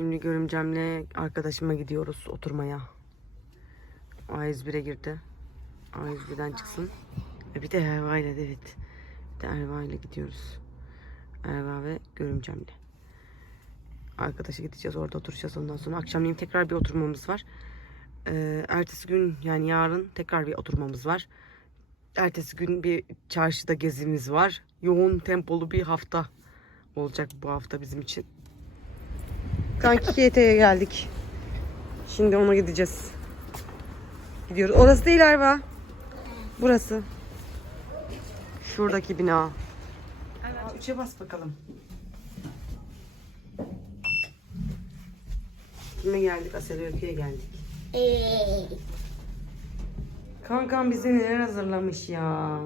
Şimdi görümcemle arkadaşıma gidiyoruz oturmaya. A101'e girdi. A101'den çıksın. E bir de Erva ile evet. Bir de Erva ile gidiyoruz. Erva ve görümcemle. Arkadaşa gideceğiz orada oturacağız ondan sonra. Akşamleyin tekrar bir oturmamız var. Ee, ertesi gün yani yarın tekrar bir oturmamız var. Ertesi gün bir çarşıda gezimiz var. Yoğun tempolu bir hafta olacak bu hafta bizim için. Kanki YT'ye geldik. Şimdi ona gideceğiz. Gidiyoruz. Orası değil Erva. Burası. Şuradaki bina. Aa, Üçe bas bakalım. Kime geldik? Asel Öykü'ye geldik. Kankam bize neler hazırlamış ya.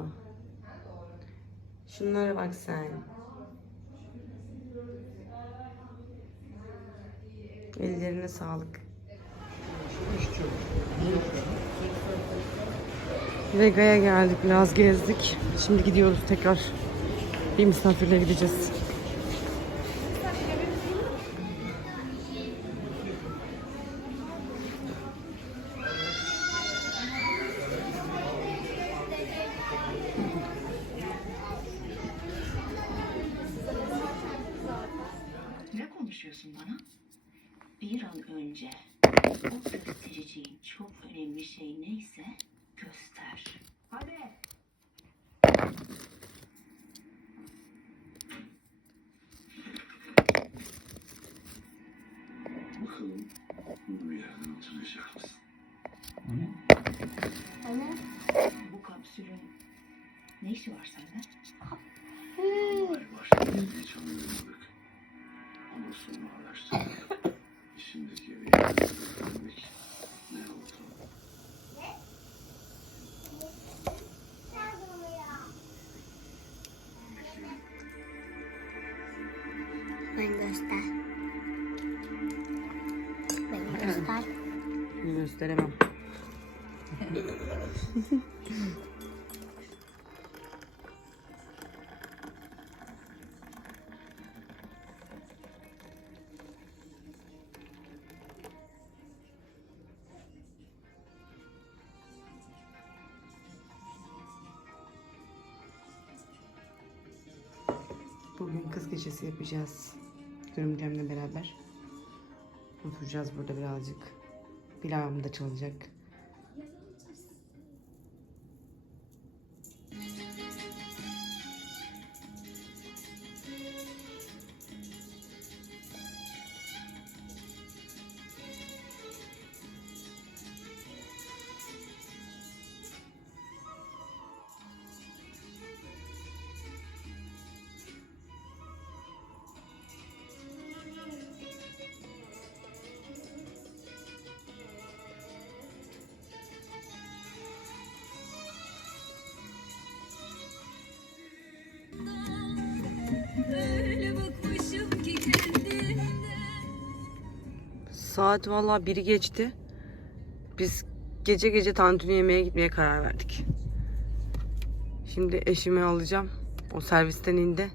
Şunlara bak sen. Ellerine sağlık. Vega'ya geldik, biraz gezdik. Şimdi gidiyoruz tekrar. Bir misafirle gideceğiz. Önce. O göstereceğin çok önemli şey. Neyse Bugün kız gecesi yapacağız. Görümcemle beraber. Oturacağız burada birazcık. Pilavım da çalacak. Saat vallahi biri geçti. Biz gece gece tantuni yemeğe gitmeye karar verdik. Şimdi eşimi alacağım. O servisten indi.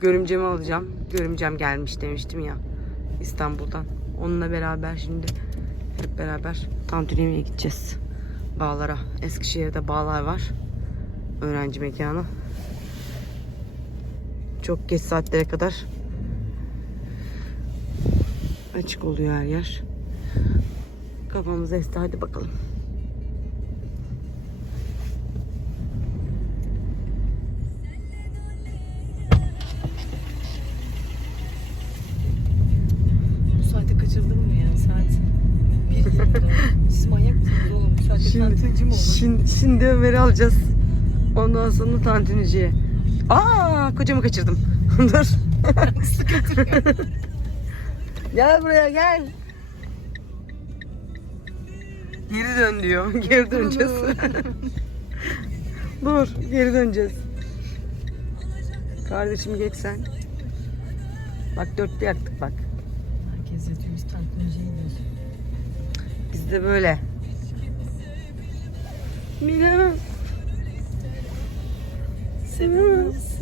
Görümcemi alacağım. Görümcem gelmiş demiştim ya İstanbul'dan. Onunla beraber şimdi hep beraber tantuni yemeye gideceğiz. Bağlara. Eskişehir'de bağlar var. Öğrenci mekanı. Çok geç saatlere kadar Açık oluyor her yer. Kafamız esti hadi bakalım. Bu saate kaçırdın mı ya saat? Bir. Siz manyak mısınız oğlum? Bu saatte mi olur? şimdi, şimdi Ömer'i alacağız. Ondan sonra tantuniciye. Aa kocamı kaçırdım. Dur. Gel buraya gel. Geri dön diyor. Geri döneceğiz. Dur geri döneceğiz. Kardeşim geç sen. Bak dörtte yaktık bak. Herkes yatıyor biz kantinciye gidiyoruz. Biz de böyle. Bilemem.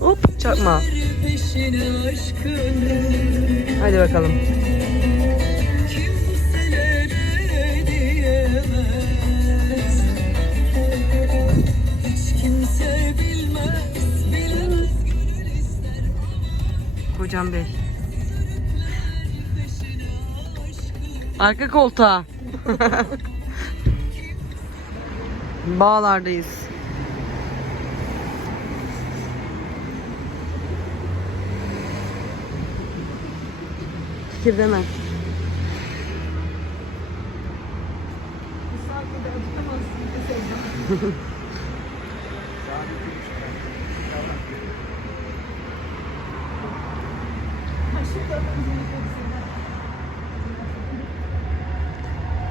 Hop çarpma. Hadi bakalım. Uğurcan Bey. Arka koltuğa. Bağlardayız. Fikir deme.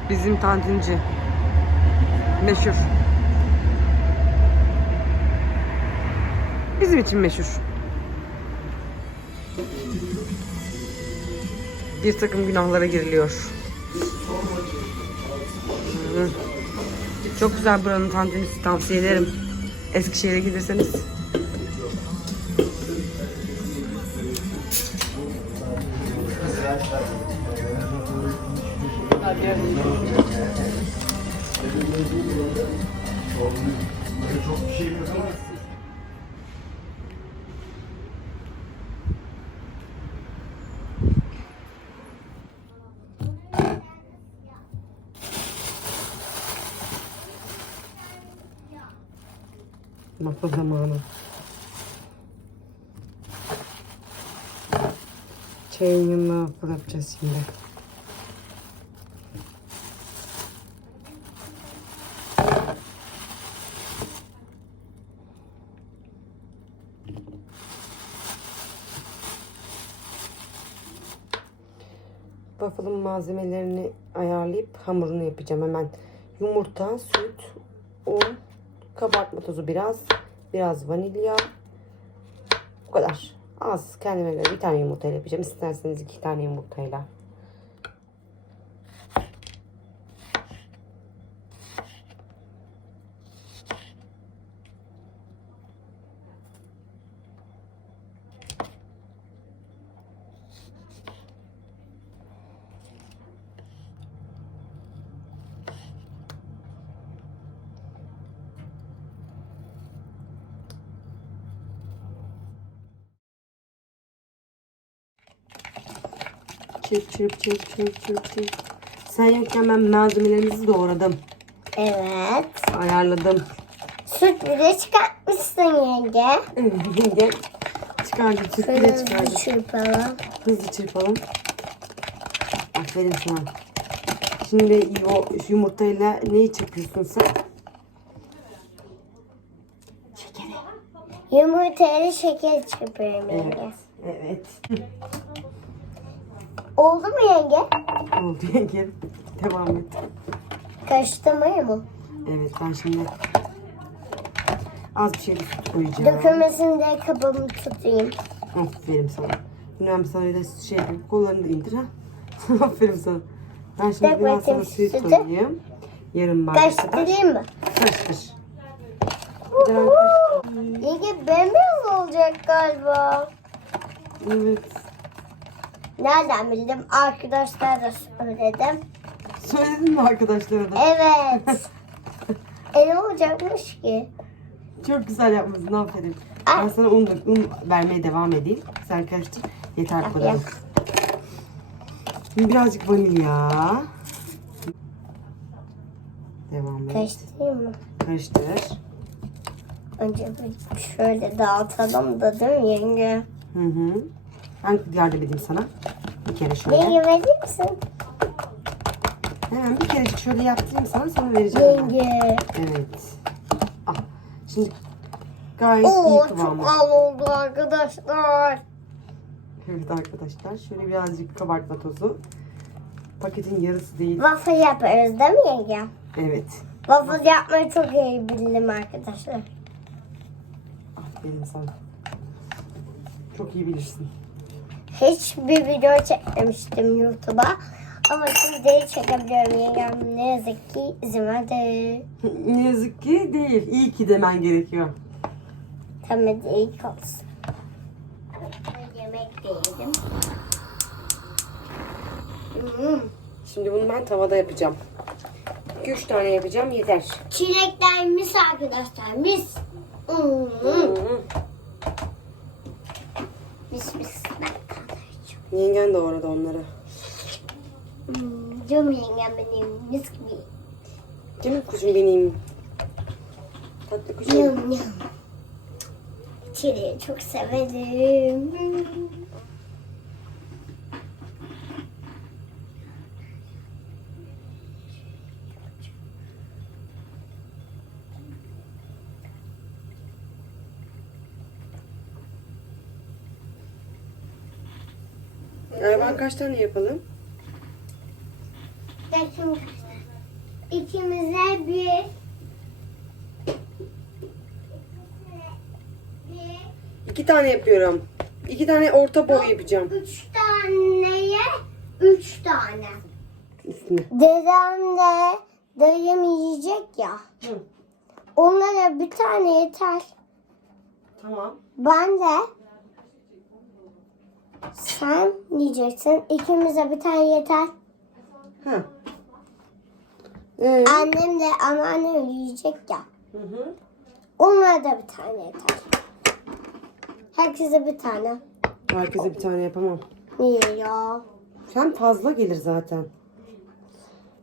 Bizim tantinci. Meşhur. Bizim için meşhur. Bir takım günahlara giriliyor. Çok güzel buranın tantinisi tavsiye ederim. Eskişehir'e giderseniz. Masa zamanı. Çayın yanına yapacağız şimdi. Waffle'ın malzemelerini ayarlayıp hamurunu yapacağım hemen. Yumurta, süt, un, kabartma tozu biraz, biraz vanilya. Bu kadar. Az kendime göre bir tane yumurtayla yapacağım. İsterseniz iki tane yumurtayla. Çırp çırp çırp çırp çırp çırp. Sen yokken ben malzemelerimizi doğradım. Evet. Ayarladım. Süt bile çıkartmışsın yenge. Yenge çıkardım. Süt bile Şöyle bir çıkardım. çırpalım. Hızlı çırpalım. Aferin sana. Şimdi o yumurtayla neyi çırpıyorsun sen? Şekeri. Yumurtayla şeker çırpıyorum yenge. Evet. Oldu mu yenge? Oldu yenge. Devam et. Karıştırmayı mı? Evet ben şimdi az bir şey süt koyacağım. Dökülmesin diye kabımı tutayım. Aferin sana. Ben sana öyle şey. Kollarını da indir ha. Aferin sana. Ben şimdi Dök biraz sana süt koyayım. Yarım bardak. Karıştırayım mı? Karıştır. Yenge bembeyaz olacak galiba. Evet. Nereden bildim? Arkadaşlar da söyledim. Söyledin mi arkadaşlara da? Evet. e ne olacakmış ki? Çok güzel yapmışsın. Aferin. Ay. Ben sana un, un vermeye devam edeyim. Sen karıştır. Yeter bu kadar. Şimdi birazcık vanilya. Devam et. Karıştırayım mı? Karıştır. Önce bir şöyle dağıtalım da değil mi yenge? Hı hı. Ben yardım edeyim sana. Bir kere şöyle. Yenge verir misin? Hemen bir kere şöyle yaptırayım sana sonra vereceğim. ben. Yenge. Evet. Ah. Şimdi gayet Oo iyi çok kıvamda. al oldu arkadaşlar. Evet arkadaşlar şöyle birazcık kabartma tozu. Paketin yarısı değil. Waffle yaparız değil mi yenge? Evet. Waffle yapmayı çok iyi bildim arkadaşlar. Aferin sana. Çok iyi bilirsin. Hiçbir video çekmemiştim YouTube'a. Ama şimdi çekebiliyorum yengem ne yazık ki izin verdi. ne yazık ki değil. İyi ki demen gerekiyor. Tamam hadi iyi olsun. Yemek de yedim. Hmm. Şimdi bunu ben tavada yapacağım. 2-3 tane yapacağım yeter. Çilekler mis arkadaşlar mis. Hmm. Hı. Mis mis. Yengen doğradı onları. Hmm, canım yengem benim mis gibi. Canım kuzum benim. Tatlı kuzum. Yum yum. Çileği çok severim. Kaç tane yapalım? Bakın ikimize bir İki tane yapıyorum. İki tane orta boy yapacağım. üç taneye üç tane. Üstüne. Dedem de dayım yiyecek ya. Hı. Onlara bir tane yeter. Tamam. Ben de sen yiyeceksin. İkimize bir tane yeter. Ha. Ee, Annem de anneannem yiyecek ya. hı hı. Onlara da bir tane yeter. Herkese bir tane. Herkese bir tane yapamam. Niye ya? Hem fazla gelir zaten.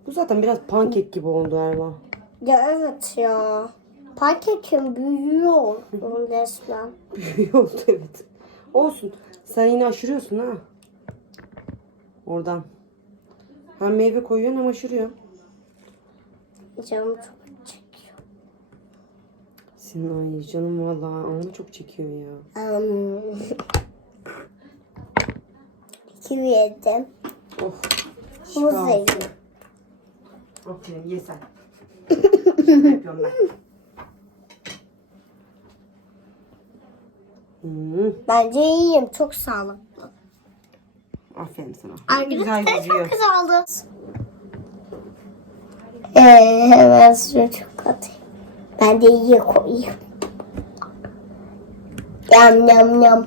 Bu zaten biraz pankek gibi oldu Ervan. Ya evet ya. Pankekim büyüyor resmen. Büyük oldu evet. Olsun. Sen yine aşırıyorsun ha. Oradan. Hem meyve koyuyorsun hem aşırıyorsun. Canım çok çekiyor. Senin ay canım vallahi ama çok çekiyor ya. Um, kivi yedim. Of. Muz Şifa. yedim. Aferin ye sen. ne yapıyorum ben? Hmm, Bence iyiyim. Çok sağlıklı. aferin sana. Güzel Arkadaşlar çok güzel oldu. Ee, hemen sucuk atayım. Ben de iyi koyayım. Yam yam yam.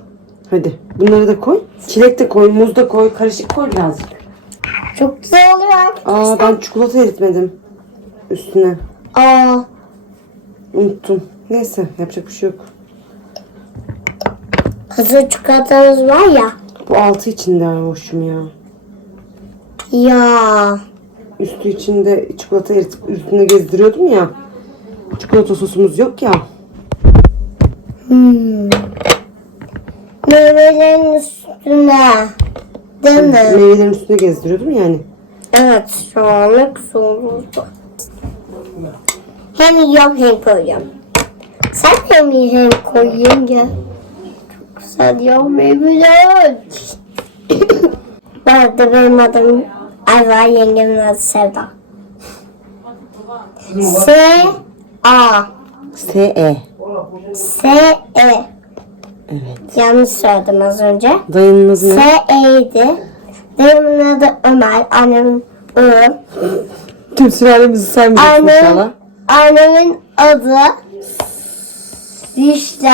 Hadi bunları da koy. Çilek de koy, muz da koy. Karışık koy birazcık. Çok güzel oluyor Aa arkadaşlar. ben çikolata eritmedim. Üstüne. Aa, Unuttum. Neyse yapacak bir şey yok. Hazır çikolatamız var ya. Bu altı içinde hoşum ya. Ya. Üstü içinde çikolata eritip üstüne gezdiriyordum ya. Çikolata sosumuz yok ya. Hmm. Meyvelerin üstüne. Değil mi? Meyvelerin üstüne gezdiriyordum yani. Evet, şu anlık soruldu. Hem yiyorum hem koyuyorum. Sen hem ye hem koyuyorsun ya. Ya meyveler. Bu arada benim adım Ayva, yengemin adı Sevda. S A S E. S E. Evet. Yanlış söyledim az önce. Dayının adı S ne? E'ydi. Dayımın adı Ömer, annemin Uğur. Tüm sülalemizi saymayacaksın Annem, inşallah. annemin adı Rüşta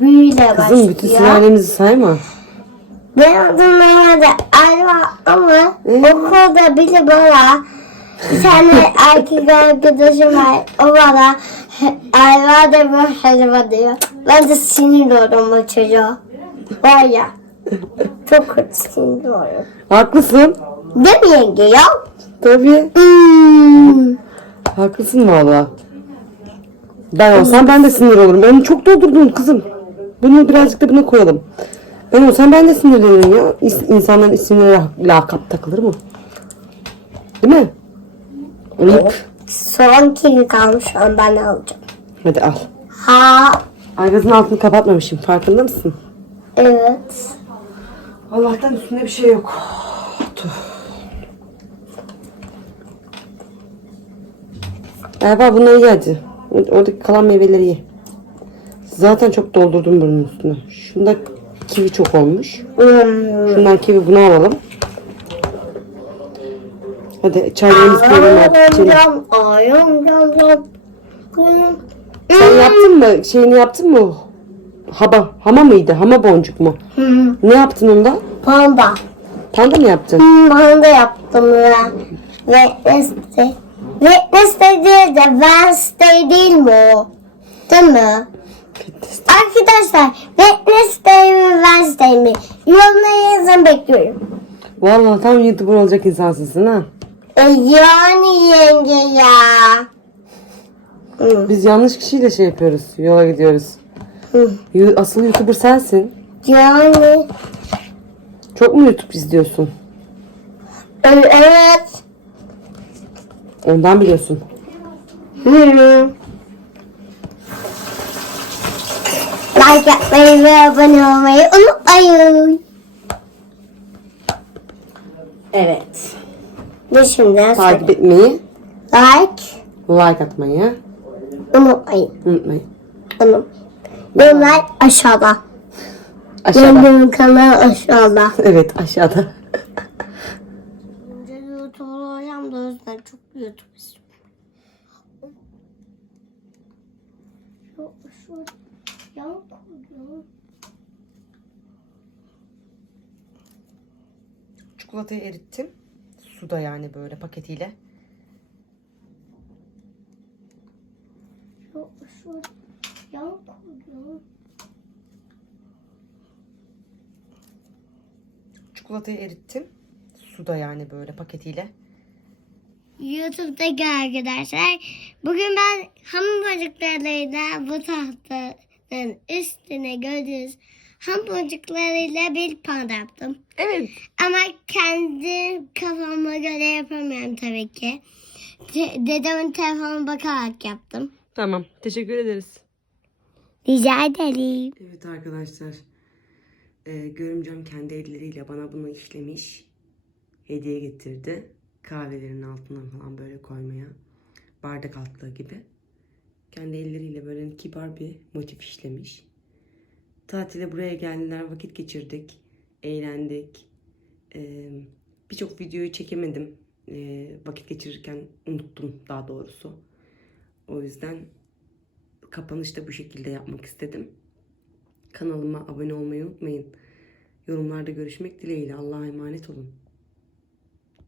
Büyüyle başlıyor. Kızım bütün sülalemizi sayma. Ben adım Mehmet Ayva ama Hmm. okulda biri bana bir tane erkek arkadaşım var. O bana da bu helva diyor. Ben de sinir oluyorum o çocuğa. Var ya. Çok sinir oluyorum. Haklısın. Değil mi yenge ya? Tabii. Hmm. Haklısın valla. Ben olsam ben de sinir olurum. Ben çok doldurdun kızım. Bunu birazcık da buna koyalım. Ben olsam ben de sinirlenirim ya. İnsanların isimleri lakap takılır mı? Değil mi? Ayıp. Son kivi kalmış onu ben alacağım. Hadi al. Ha Aygazın altını kapatmamışım. Farkında mısın? evet. Allah'tan üstünde bir şey yok. Tüh. Erba bunları ye hadi. Oradaki kalan meyveleri ye. Zaten çok doldurdum bunun üstüne. Şunda kivi çok olmuş. Hmm. Şundan kivi bunu alalım. Hadi çaylarımızı koyalım artık içelim. Sen yaptın mı? Şeyini yaptın mı? Haba. Hama mıydı? Hama boncuk mu? Hmm. Ne yaptın onda? Panda. Panda mı yaptın? Hmm, panda yaptım ben. Wednesday. Wednesday değil de Wednesday değil mi o? Değil mi? Arkadaşlar Wednesday mi Wednesday mi? Yorumlara yazın bekliyorum. Vallahi tam YouTuber olacak insansın ha. E, yani yenge ya. Hı. Biz yanlış kişiyle şey yapıyoruz. Yola gidiyoruz. Hı. Asıl YouTuber sensin. Yani Çok mu YouTube izliyorsun? e, evet. Ondan biliyorsun. Hı. Like yapmayı ve abone olmayı unutmayın. Evet. Ve şimdiden Takip söyle. etmeyi, Like like atmayı unutmayın. unutmayın. Unutmayın. Yorumlar aşağıda. Aşağıda. Benim kanal aşağıda. Evet aşağıda. Önce YouTube olacağım da o yüzden çok YouTube istiyorum. Şu, şu yan koydum. Çikolatayı erittim. Suda yani böyle paketiyle. Şu, şu yan koydum. Çikolatayı erittim. Suda yani böyle paketiyle. YouTube'daki arkadaşlar. Bugün ben hamburgerleriyle bu tahtanın üstüne gördüğünüz hamburgerleriyle bir panda yaptım. Evet. Ama kendi kafama göre yapamıyorum tabii ki. Te- dedemin telefonuna bakarak yaptım. Tamam. Teşekkür ederiz. Rica ederim. Evet arkadaşlar. Ee, görümcem kendi elleriyle bana bunu işlemiş. Hediye getirdi. Kahvelerin altına falan böyle koymaya. Bardak altlığı gibi. Kendi elleriyle böyle kibar bir motif işlemiş. Tatile buraya geldiler. Vakit geçirdik. Eğlendik. Ee, Birçok videoyu çekemedim. Vakit geçirirken unuttum daha doğrusu. O yüzden kapanışta bu şekilde yapmak istedim. Kanalıma abone olmayı unutmayın. Yorumlarda görüşmek dileğiyle. Allah'a emanet olun.